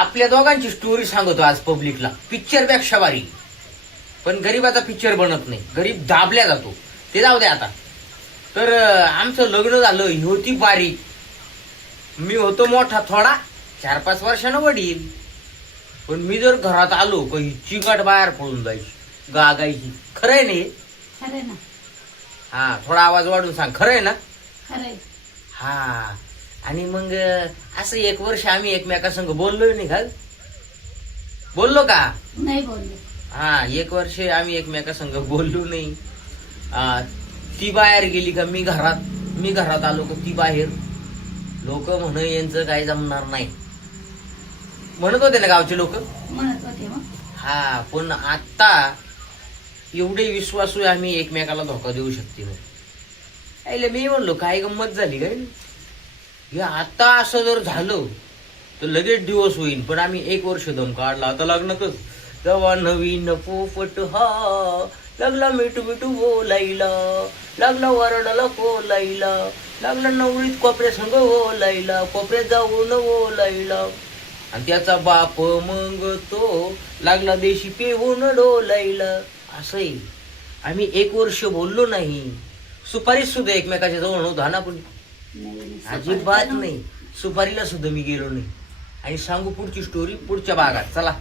आपल्या दोघांची स्टोरी सांगतो आज पब्लिकला. पिक्चर पेक्षा भारी. पण गरीबाचा पिक्चर बनत नाही, गरीब दाबल्या जातो. ते जाऊ दे आता. तर आमचं लग्न झालं, ही होती बारीक, मी होतो मोठा थोडा, 4-5 वर्षानं वडील. पण मी जर घरात आलो का ही चिकट बाहेर पडून जायची, गागायची. खरंय नाही? खरंय ना. हा, थोडा आवाज वाढून सांग. खरंय ना? खरंय. हा. आणि मग असं 1 वर्ष आम्ही एकमेकासंग बोललोय नाही का? बोललो का? नाही बोलले. हा, 1 वर्ष आम्ही एकमेकासंग बोललो नाही. ती बाहेर गेली का मी घरात आलो का ती बाहेर. लोक म्हण यांचं काय जमणार नाही म्हणत होते ना गावचे लोक. म्हणत होते मग. हा, पण आता एवढे विश्वासू आम्ही एकमेकाला धोका देऊ शकते नाही. मी म्हणलो काय गंमत झाली काय. हे आता असं जर झालं तर लगेच दिवस होईल. पण आम्ही 1 वर्ष दम काढला. आता लग्नातच तेव्हा नवीन पोपट हा लागला मिठू मिठू बोलायला, लागला वरडाला बोलायला, लागला नवरीत कोपऱ्या संग बोलायला, कोपऱ्यात जाऊन बोलायला. आणि त्याचा बाप मग तो लागला देशी पेहून डोलायला. असंही आम्ही 1 वर्ष बोललो नाही. सुपारी सुद्धा एकमेकाच्या जवळ नव्हता ना. पण अजिबात नाही. सुपारीला सुद्धा मी गेलो नाही. आणि सांगू पुढची स्टोरी पुढच्या भागात. चला.